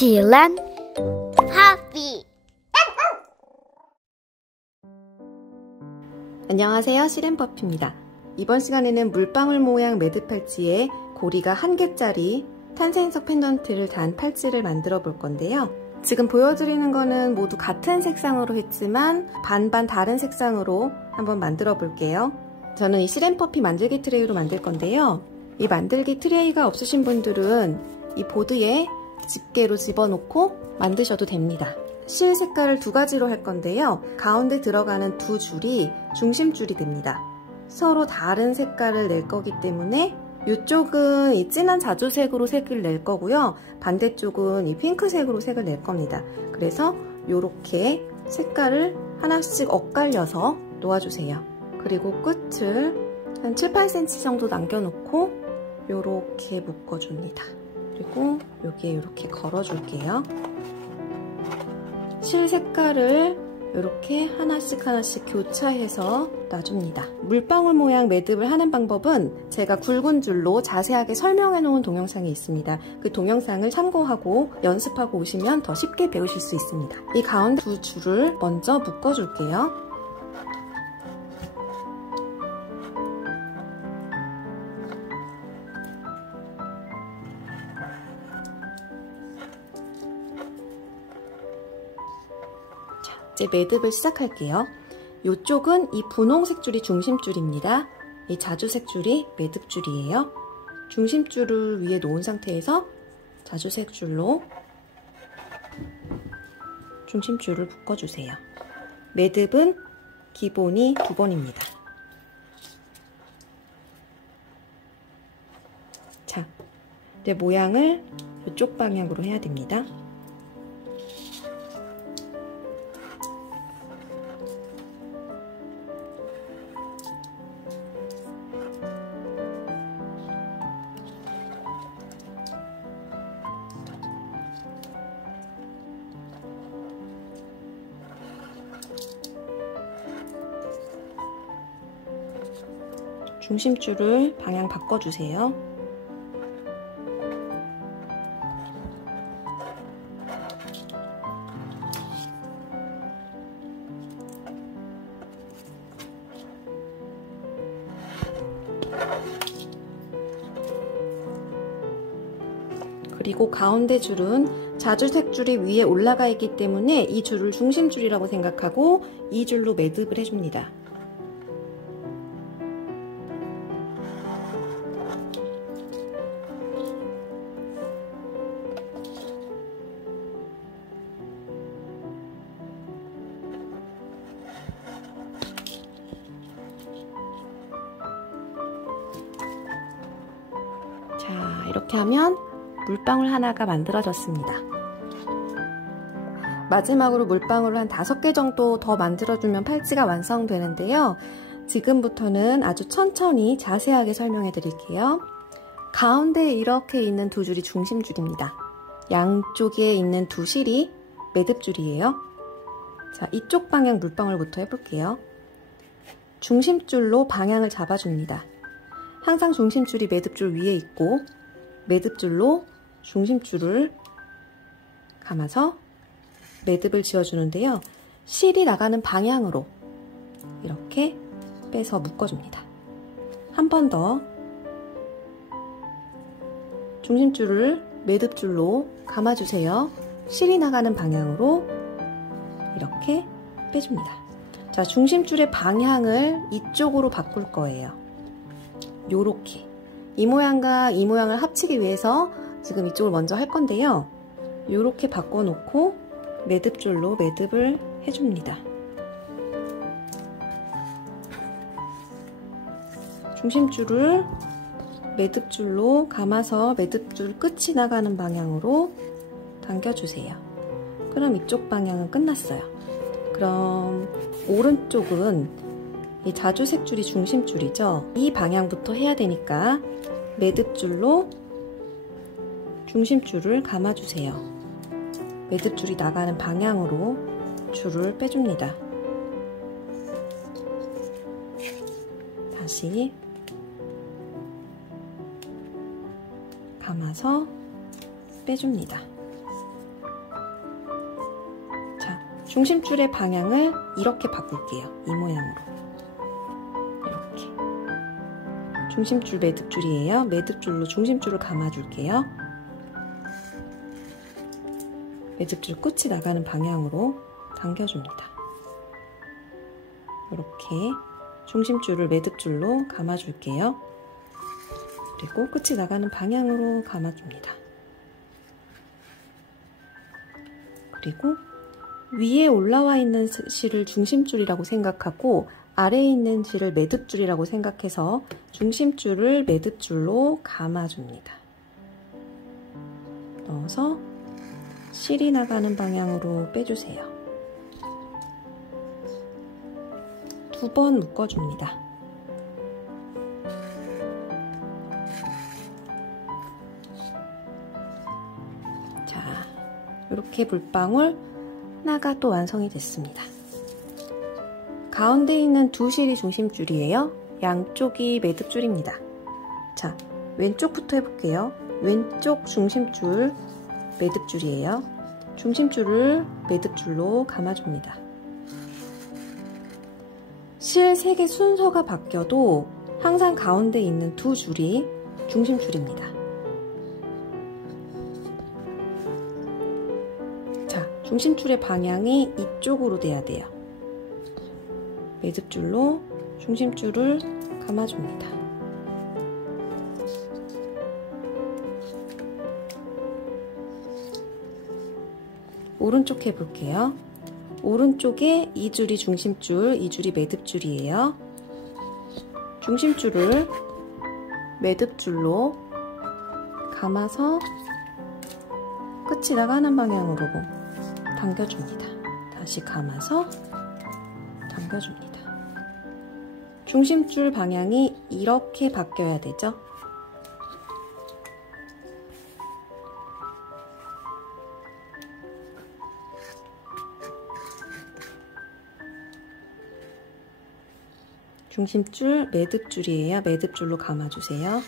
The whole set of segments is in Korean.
딜란 하비. 안녕하세요, 시렌퍼피입니다. 이번 시간에는 물방울 모양 매듭 팔찌에 고리가 1개짜리 탄생석 펜던트를 단 팔찌를 만들어 볼 건데요. 지금 보여드리는 거는 모두 같은 색상으로 했지만 반반 다른 색상으로 한번 만들어 볼게요. 저는 이 시렌퍼피 만들기 트레이로 만들 건데요. 이 만들기 트레이가 없으신 분들은 이 보드에 집게로 집어넣고 만드셔도 됩니다. 실 색깔을 2가지로 할 건데요. 가운데 들어가는 2줄이 중심줄이 됩니다. 서로 다른 색깔을 낼 거기 때문에 이쪽은 이 진한 자주색으로 색을 낼 거고요. 반대쪽은 이 핑크색으로 색을 낼 겁니다. 그래서 이렇게 색깔을 하나씩 엇갈려서 놓아주세요. 그리고 끝을 한 7-8cm 정도 남겨놓고 이렇게 묶어줍니다. 그리고 여기에 이렇게 걸어줄게요. 실 색깔을 이렇게 하나씩 교차해서 놔줍니다. 물방울 모양 매듭을 하는 방법은 제가 굵은 줄로 자세하게 설명해 놓은 동영상이 있습니다. 그 동영상을 참고하고 연습하고 오시면 더 쉽게 배우실 수 있습니다. 이 가운데 2줄을 먼저 묶어줄게요. 이제 매듭을 시작할게요. 이쪽은 이 분홍색 줄이 중심줄입니다. 이 자주색 줄이 매듭줄이에요. 중심줄을 위에 놓은 상태에서 자주색 줄로 중심줄을 묶어주세요. 매듭은 기본이 2번입니다. 자, 이제 모양을 이쪽 방향으로 해야 됩니다. 중심줄을 방향 바꿔주세요. 그리고 가운데 줄은 자주색 줄이 위에 올라가 있기 때문에 이 줄을 중심줄이라고 생각하고 이 줄로 매듭을 해줍니다. 자, 이렇게 하면 물방울 하나가 만들어졌습니다. 마지막으로 물방울을 한 5개 정도 더 만들어주면 팔찌가 완성되는데요. 지금부터는 아주 천천히 자세하게 설명해 드릴게요. 가운데에 이렇게 있는 2줄이 중심줄입니다. 양쪽에 있는 2실이 매듭줄이에요. 자, 이쪽 방향 물방울부터 해볼게요. 중심줄로 방향을 잡아줍니다. 항상 중심줄이 매듭줄 위에 있고 매듭줄로 중심줄을 감아서 매듭을 지어주는데요. 실이 나가는 방향으로 이렇게 빼서 묶어줍니다. 한 번 더 중심줄을 매듭줄로 감아주세요. 실이 나가는 방향으로 이렇게 빼줍니다. 자, 중심줄의 방향을 이쪽으로 바꿀 거예요. 요렇게 이 모양과 이 모양을 합치기 위해서 지금 이쪽을 먼저 할 건데요. 요렇게 바꿔놓고 매듭줄로 매듭을 해줍니다. 중심줄을 매듭줄로 감아서 매듭줄 끝이 나가는 방향으로 당겨주세요. 그럼 이쪽 방향은 끝났어요. 그럼 오른쪽은 이 자주색 줄이 중심줄이죠. 이 방향부터 해야 되니까 매듭줄로 중심줄을 감아주세요. 매듭줄이 나가는 방향으로 줄을 빼줍니다. 다시 감아서 빼줍니다. 중심줄의 방향을 이렇게 바꿀게요. 이 모양으로. 이렇게. 중심줄 매듭줄이에요. 매듭줄로 중심줄을 감아줄게요. 매듭줄 끝이 나가는 방향으로 당겨줍니다. 이렇게 중심줄을 매듭줄로 감아줄게요. 그리고 끝이 나가는 방향으로 감아줍니다. 그리고 위에 올라와 있는 실을 중심줄이라고 생각하고 아래에 있는 실을 매듭줄이라고 생각해서 중심줄을 매듭줄로 감아줍니다. 넣어서 실이 나가는 방향으로 빼주세요. 2번 묶어줍니다. 자, 이렇게 물방울 하나가 또 완성이 됐습니다. 가운데 있는 두 실이 중심줄이에요. 양쪽이 매듭줄입니다. 자, 왼쪽부터 해볼게요. 왼쪽 중심줄 매듭줄이에요. 중심줄을 매듭줄로 감아줍니다. 실 3개 순서가 바뀌어도 항상 가운데 있는 두 줄이 중심줄입니다. 자, 중심줄의 방향이 이쪽으로 돼야 돼요. 매듭줄로 중심줄을 감아줍니다. 오른쪽 해볼게요. 오른쪽에 이 줄이 중심줄, 이 줄이 매듭줄이에요. 중심줄을 매듭줄로 감아서 끝이 나가는 방향으로 당겨줍니다. 다시 감아서 당겨줍니다. 중심줄 방향이 이렇게 바뀌어야 되죠. 중심줄 매듭줄이에요. 매듭줄로 감아주세요.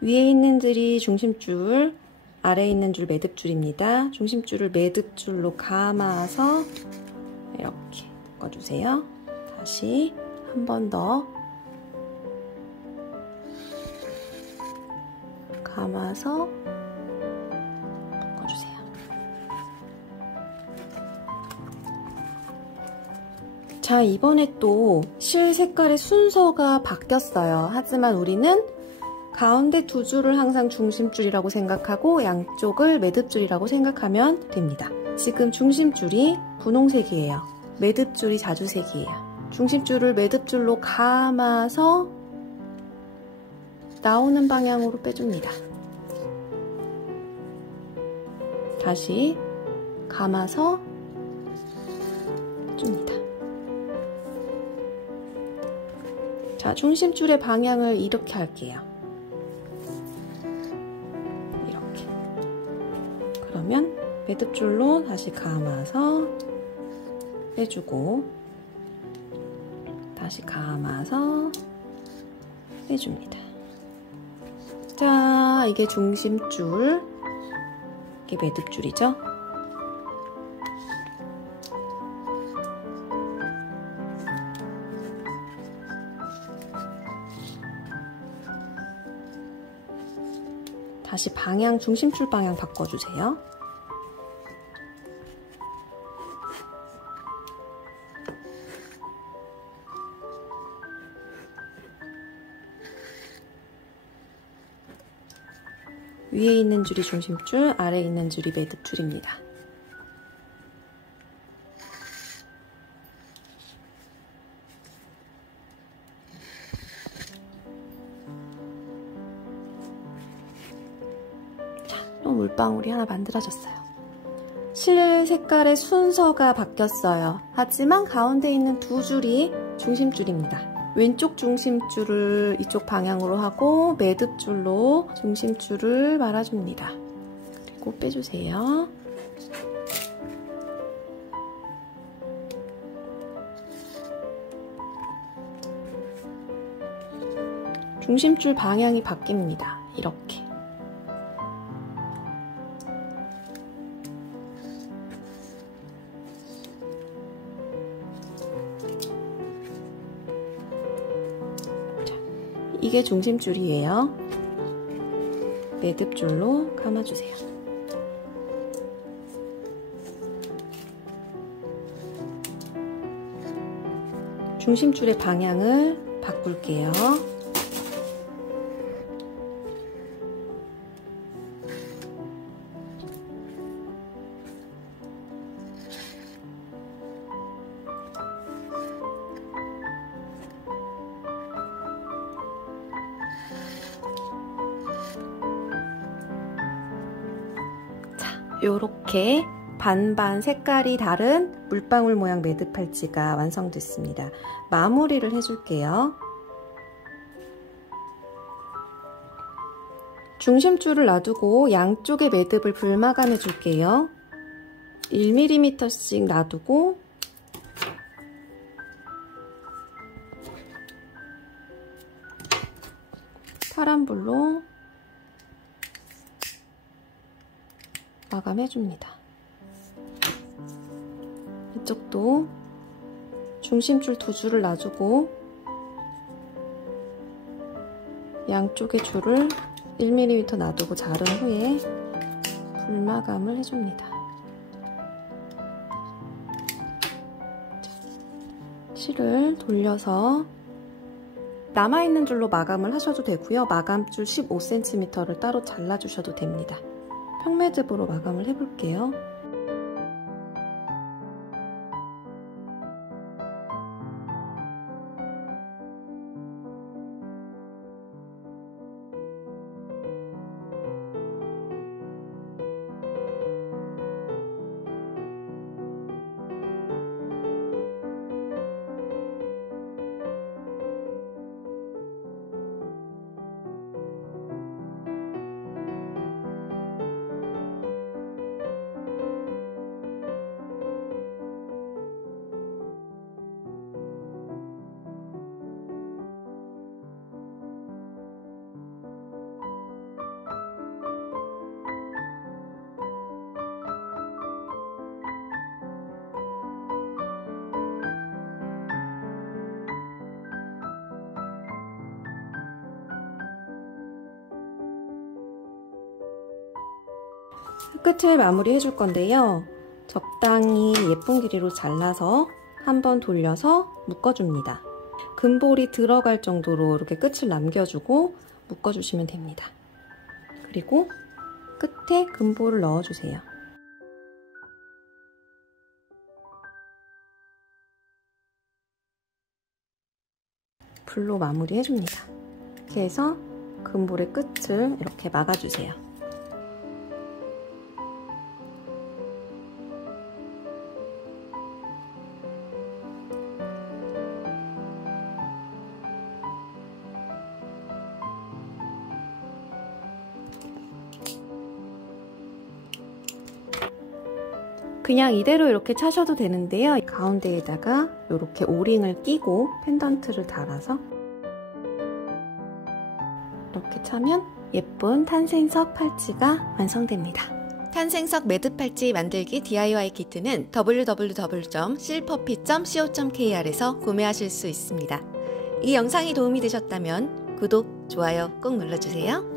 위에 있는 줄이 중심줄, 아래에 있는 줄 매듭줄입니다. 중심줄을 매듭줄로 감아서 이렇게 묶어주세요. 다시 한 번 더 감아서 묶어주세요. 자, 이번에 또 실 색깔의 순서가 바뀌었어요. 하지만 우리는 가운데 두 줄을 항상 중심줄이라고 생각하고 양쪽을 매듭줄이라고 생각하면 됩니다. 지금 중심줄이 분홍색이에요. 매듭줄이 자주색이에요. 중심줄을 매듭줄로 감아서 나오는 방향으로 빼줍니다. 다시 감아서 빼줍니다. 자, 중심줄의 방향을 이렇게 할게요. 이렇게. 그러면 매듭줄로 다시 감아서 빼주고 다시 감아서 빼줍니다. 자, 이게 중심줄, 이게 매듭줄이죠. 다시 방향, 중심줄 방향 바꿔주세요. 위에 있는 줄이 중심줄, 아래에 있는 줄이 매듭줄입니다. 자, 또 물방울이 하나 만들어졌어요. 실 색깔의 순서가 바뀌었어요. 하지만 가운데 있는 두 줄이 중심줄입니다. 왼쪽 중심줄을 이쪽 방향으로 하고 매듭줄로 중심줄을 말아줍니다. 그리고 빼주세요. 중심줄 방향이 바뀝니다. 이렇게. 이게 중심줄이에요. 매듭줄로 감아주세요. 중심줄의 방향을 바꿀게요. 요렇게 반반 색깔이 다른 물방울 모양 매듭 팔찌가 완성됐습니다. 마무리를 해줄게요. 중심줄을 놔두고 양쪽의 매듭을 불마감해 줄게요. 1mm씩 놔두고 파란 불로 마감해줍니다. 이쪽도 중심줄 2줄을 놔주고 양쪽의 줄을 1mm 놔두고 자른 후에 불마감을 해줍니다. 실을 돌려서 남아있는 줄로 마감을 하셔도 되고요. 마감줄 15cm를 따로 잘라주셔도 됩니다. 평매듭으로 마감을 해볼게요. 끝을 마무리 해줄 건데요. 적당히 예쁜 길이로 잘라서 한번 돌려서 묶어줍니다. 금볼이 들어갈 정도로 이렇게 끝을 남겨주고 묶어주시면 됩니다. 그리고 끝에 금볼을 넣어주세요. 불로 마무리 해줍니다. 이렇게 해서 금볼의 끝을 이렇게 막아주세요. 그냥 이대로 이렇게 차셔도 되는데요. 가운데에다가 이렇게 오링을 끼고 펜던트를 달아서 이렇게 차면 예쁜 탄생석 팔찌가 완성됩니다. 탄생석 매듭 팔찌 만들기 DIY 키트는 www.silpuppy.co.kr에서 구매하실 수 있습니다. 이 영상이 도움이 되셨다면 구독, 좋아요 꼭 눌러주세요.